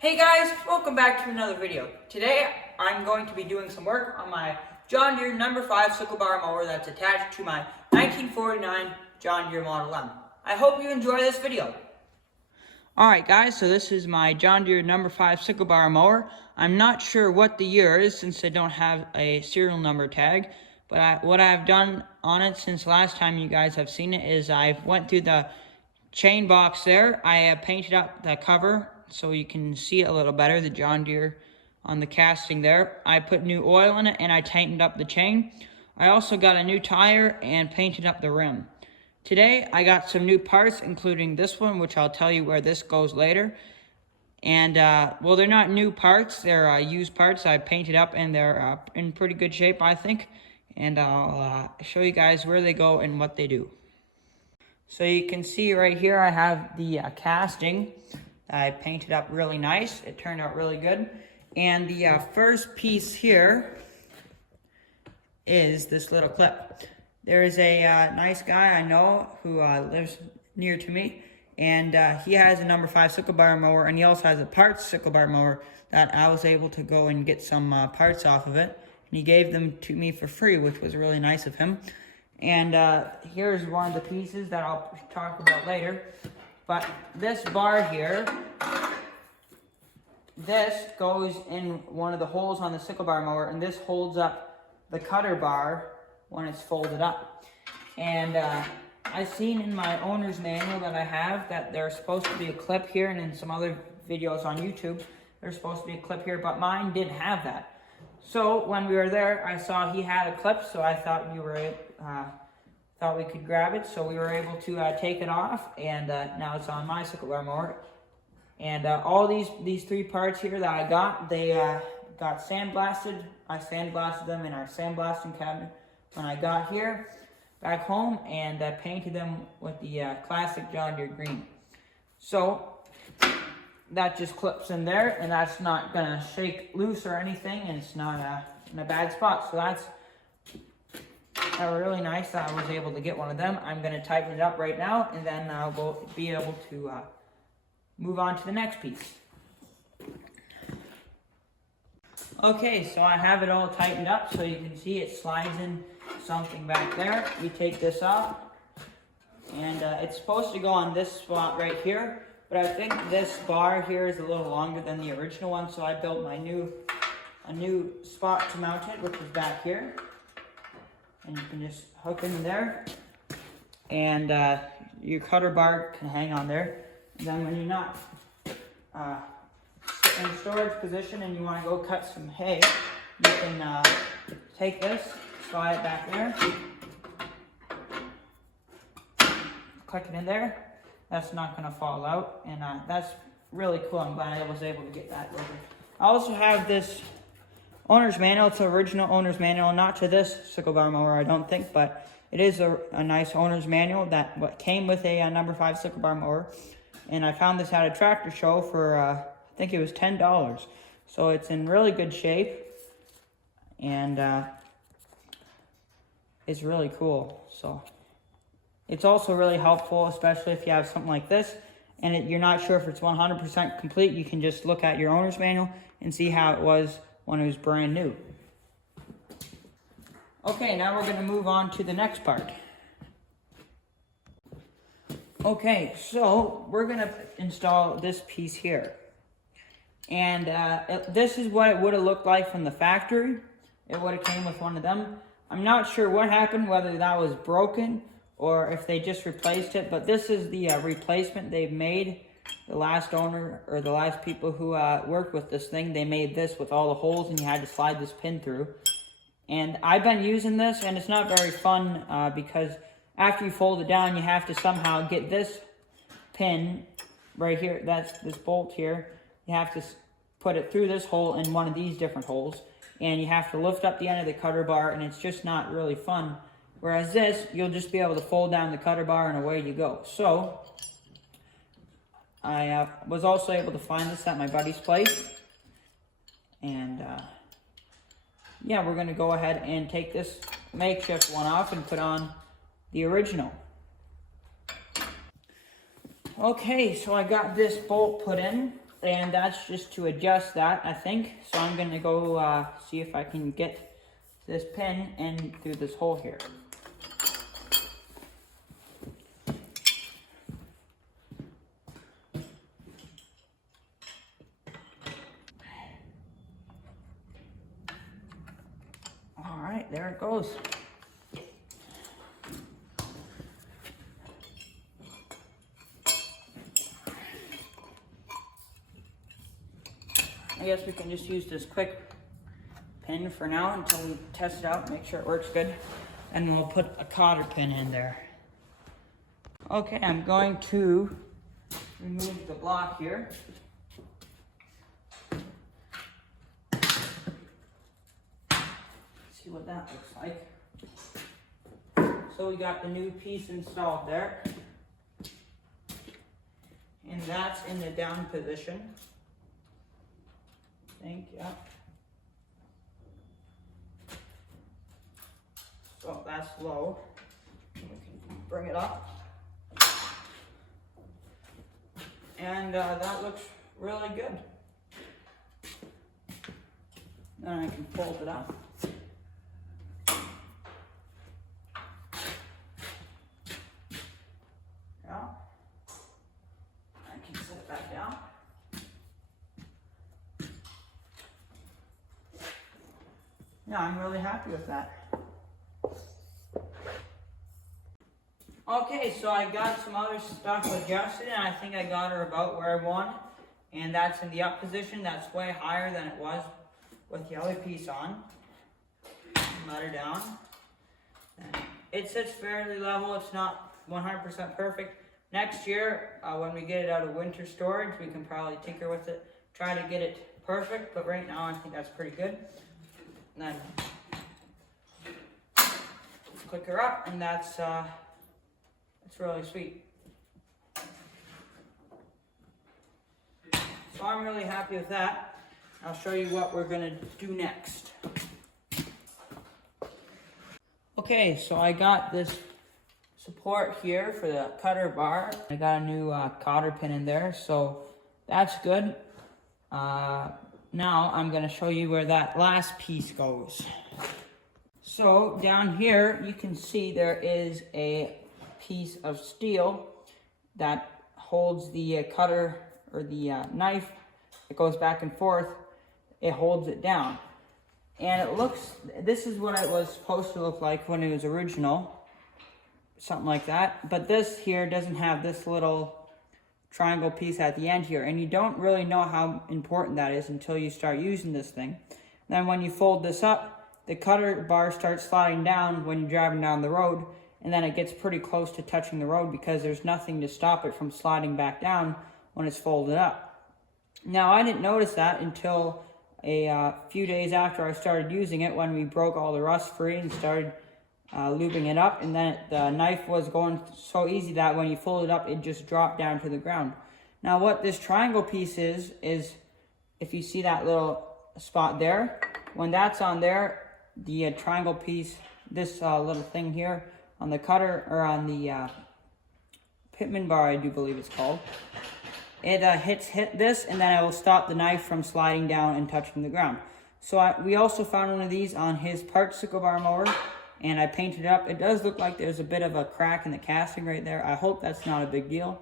Hey guys, welcome back to another video. Today I'm going to be doing some work on my John Deere number 5 sickle bar mower that's attached to my 1949 John Deere Model M. I hope you enjoy this video. Alright guys, so this is my John Deere number 5 sickle bar mower. I'm not sure what the year is since I don't have a serial number tag, but what I've done on it since last time you guys have seen it is I've went through the chain box there. I have painted up the cover so you can see it a little better, the John Deere on the casting there. I put new oil in it and I tightened up the chain. I also got a new tire and painted up the rim. Today I got some new parts, including this one, which I'll tell you where this goes later. And well, they're not new parts, they're used parts I painted up, and they're in pretty good shape, I think. And I'll show you guys where they go and what they do. So you can see right here I have the casting. I painted up really nice. It turned out really good. And the first piece here is this little clip. There is a nice guy I know who lives near to me, and he has a number 5 sickle bar mower, and he also has a parts sickle bar mower that I was able to go and get some parts off of it. And he gave them to me for free, which was really nice of him. And here's one of the pieces that I'll talk about later. But this bar here, this goes in one of the holes on the sickle bar mower, and this holds up the cutter bar when it's folded up. And I've seen in my owner's manual that I have that there's supposed to be a clip here, and in some other videos on YouTube, there's supposed to be a clip here, but mine didn't have that. So when we were there, I saw he had a clip, so I thought we could grab it, so we were able to take it off, and now it's on my sickle bar mower. And all these three parts here that I got, they got sandblasted. I sandblasted them in our sandblasting cabinet when I got here back home, and painted them with the classic John Deere green. So that just clips in there, and that's not gonna shake loose or anything, and it's not in a bad spot. So that's really nice that I was able to get one of them. I'm going to tighten it up right now, and then we'll be able to move on to the next piece. Okay, so I have it all tightened up, so you can see it slides in something back there. You take this off, and it's supposed to go on this spot right here, but I think this bar here is a little longer than the original one, so I built a new spot to mount it, which is back here. And you can just hook in there, and your cutter bar can hang on there. And then when you're not in storage position and you want to go cut some hay, you can take this, slide it back there, click it in there. That's not going to fall out, and that's really cool. I'm glad I was able to get that over. I also have this owner's manual. It's an original owner's manual, not to this sickle bar mower, I don't think, but it is a nice owner's manual that came with a number 5 sickle bar mower. And I found this at a tractor show for, I think it was $10. So it's in really good shape, and it's really cool. So it's also really helpful, especially if you have something like this, and you're not sure if it's 100% complete. You can just look at your owner's manual and see how it was when it was brand new. Okay, now we're going to move on to the next part. Okay, so we're going to install this piece here. And this is what it would have looked like from the factory. It would have came with one of them. I'm not sure what happened, whether that was broken or if they just replaced it, but this is the replacement they've made. The last owner, or the last people who worked with this thing, they made this with all the holes, and you had to slide this pin through. And I've been using this, and it's not very fun because after you fold it down, you have to somehow get this pin right here, that's this bolt here. You have to put it through this hole in one of these different holes, and you have to lift up the end of the cutter bar, and it's just not really fun. Whereas this, you'll just be able to fold down the cutter bar, and away you go. So I was also able to find this at my buddy's place, and yeah, we're going to go ahead and take this makeshift one off and put on the original. Okay, so I got this bolt put in, And that's just to adjust that, I think. So I'm gonna go see if I can get this pin in through this hole here. All right, there it goes. I guess we can just use this quick pin for now until we test it out, make sure it works good. And then we'll put a cotter pin in there. Okay, I'm going to remove the block here. See what that looks like. So we got the new piece installed there. And that's in the down position. I think, yeah. So that's low. We can bring it up. And that looks really good. Then I can fold it up. Yeah. I can set it back down. Yeah, I'm really happy with that. Okay, so I got some other stuff adjusted, and I think I got her about where I want. And that's in the up position. That's way higher than it was with the other piece on. Let her down. And it sits fairly level. It's not 100% perfect. Next year, when we get it out of winter storage, we can probably tinker with it, try to get it perfect. But right now, I think that's pretty good. And then click her up, and that's really sweet. So I'm really happy with that. I'll show you what we're gonna do next. Okay, so I got this support here for the cutter bar. I got a new cotter pin in there, so that's good. Now I'm gonna show you where that last piece goes. So down here, you can see there is a piece of steel that holds the cutter or the knife. It goes back and forth. It holds it down. And it looks, this is what it was supposed to look like when it was original. Something like that. But this here doesn't have this little triangle piece at the end here. And you don't really know how important that is until you start using this thing. Then when you fold this up, the cutter bar starts sliding down when you're driving down the road. And then it gets pretty close to touching the road because there's nothing to stop it from sliding back down when it's folded up. Now, I didn't notice that until a few days after I started using it, when we broke all the rust free and started lubing it up. And then the knife was going so easy that when you fold it up, it just dropped down to the ground. Now, what this triangle piece is if you see that little spot there, when that's on there, the triangle piece, this little thing here, on the cutter, or on the pitman bar, I do believe it's called. It hit this, and then it will stop the knife from sliding down and touching the ground. So we also found one of these on his part sickle bar mower, and I painted it up. It does look like there's a bit of a crack in the casting right there. I hope that's not a big deal.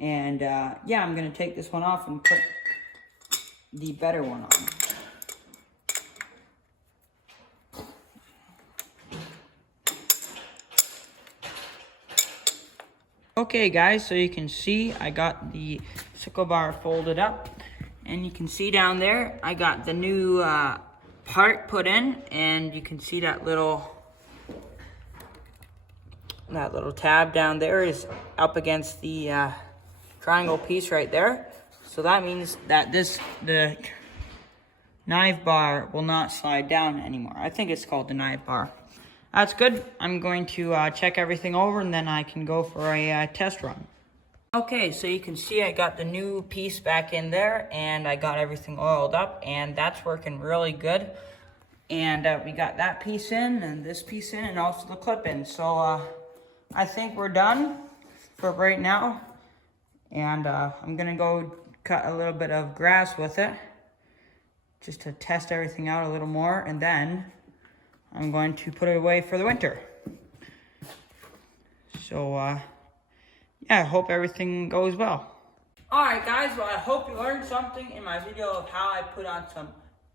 And yeah, I'm gonna take this one off and put the better one on. Okay guys, so you can see I got the sickle bar folded up, and you can see down there I got the new part put in, and you can see that little tab down there is up against the triangle piece right there. So that means that the knife bar will not slide down anymore. I think it's called the knife bar. That's good. I'm going to check everything over, and then I can go for a test run. Okay, so you can see I got the new piece back in there, and I got everything oiled up, and that's working really good. And we got that piece in, and this piece in, and also the clip in. So I think we're done for right now. And I'm gonna go cut a little bit of grass with it just to test everything out a little more, and then I'm going to put it away for the winter. So yeah, I hope everything goes well. Alright guys, well I hope you learned something in my video of how I put on some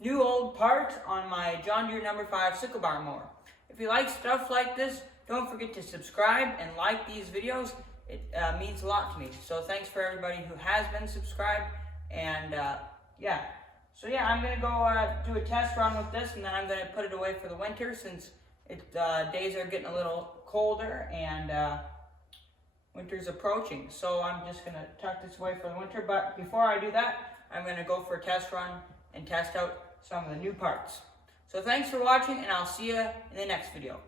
new old parts on my John Deere number 5 sickle bar mower. If you like stuff like this, don't forget to subscribe and like these videos. It means a lot to me. So thanks for everybody who has been subscribed. And yeah. So yeah, I'm going to go do a test run with this, and then I'm going to put it away for the winter since days are getting a little colder and winter's approaching. So I'm just going to tuck this away for the winter. But before I do that, I'm going to go for a test run and test out some of the new parts. So thanks for watching, and I'll see you in the next video.